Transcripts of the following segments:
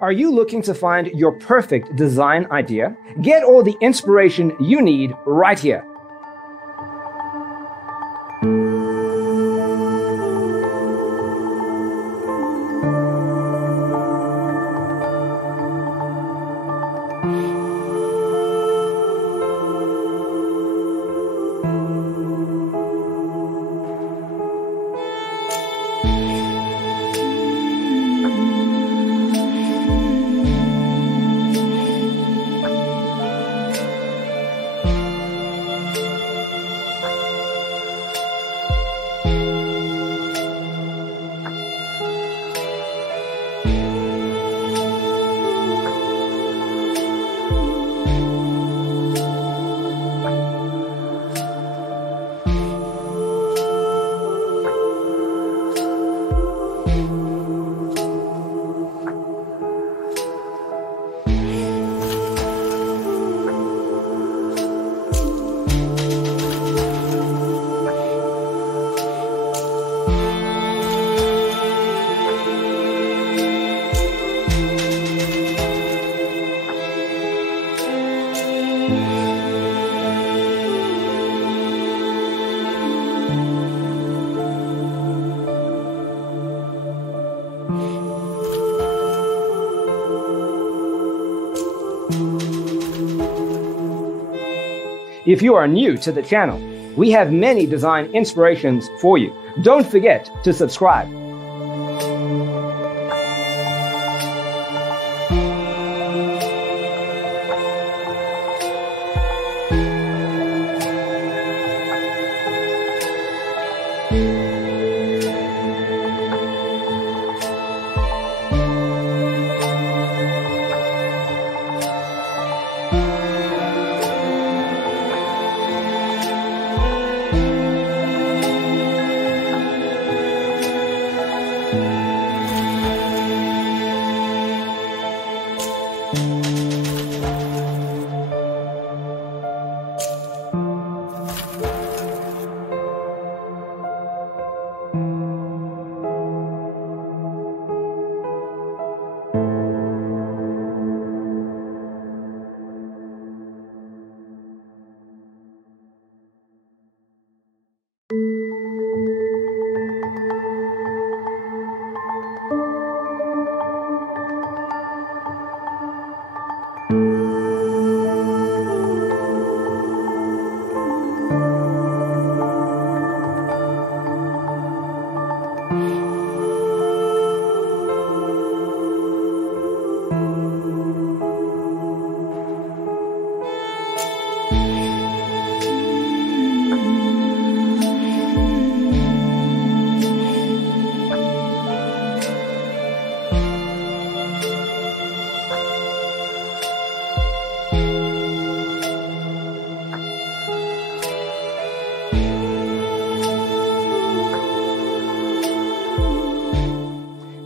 Are you looking to find your perfect design idea? Get all the inspiration you need right here. If you are new to the channel, we have many design inspirations for you. Don't forget to subscribe.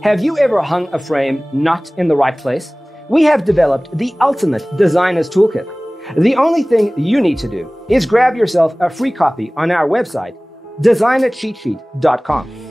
Have you ever hung a frame not in the right place? We have developed the ultimate designer's toolkit. The only thing you need to do is grab yourself a free copy on our website, designercheatsheet.com.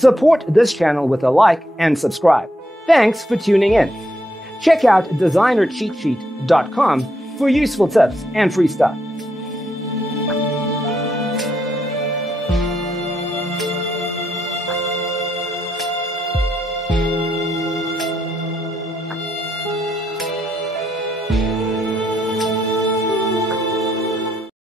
Support this channel with a like and subscribe. Thanks for tuning in. Check out designercheatsheet.com for useful tips and free stuff.